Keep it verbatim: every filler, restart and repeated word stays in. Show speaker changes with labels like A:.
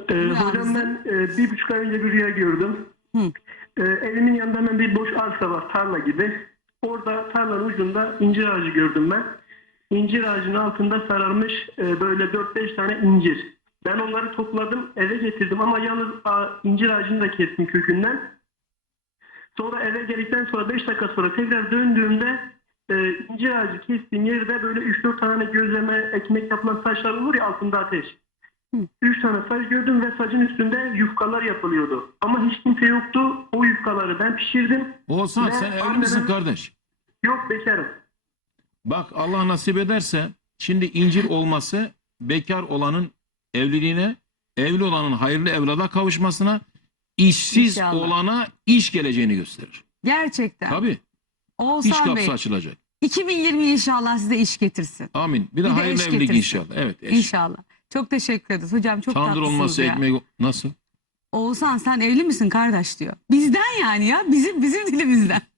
A: Ee, hocam ben e, bir buçuk ay önce bir rüya gördüm.
B: Hı.
A: Ee, evimin yanında hemen bir boş arsa var, tarla gibi. Orada tarlanın ucunda incir ağacı gördüm ben. İncir ağacının altında sararmış e, böyle dört beş tane incir. Ben onları topladım, eve getirdim ama yalnız a, incir ağacını da kestim kökünden. Sonra eve geldikten sonra beş dakika sonra tekrar döndüğümde e, incir ağacı kestiğim yerde böyle üç dört tane gözleme, ekmek yapılan saçlar olur ya, altında ateş. Üç tane saç gördüm ve sacın üstünde yufkalar yapılıyordu. Ama hiç kimse yoktu. O yufkaları ben pişirdim.
C: Oğuzhan
A: Ve
C: sen evli
A: anneden-
C: misin kardeş?
A: Yok, bekarım.
C: Bak Allah nasip ederse şimdi incir olması bekar olanın evliliğine, evli olanın hayırlı evlada kavuşmasına, işsiz
B: İnşallah.
C: olana iş geleceğini gösterir.
B: Gerçekten.
C: Tabii. İş
B: Oğuzhan
C: kapısı
B: Bey,
C: açılacak.
B: iki bin yirmi inşallah size iş getirsin.
C: Amin. Bir de
B: Bir de
C: hayırlı
B: eş
C: evlilik
B: getirsin.
C: inşallah. Evet. Eş.
B: İnşallah. Çok teşekkür ederiz. Hocam çok
C: Tandır
B: tatlısınız
C: olması
B: ya.
C: ekmek nasıl?
B: Oğuzhan sen evli misin kardeş diyor. Bizden yani ya. Bizim bizim dilimizden.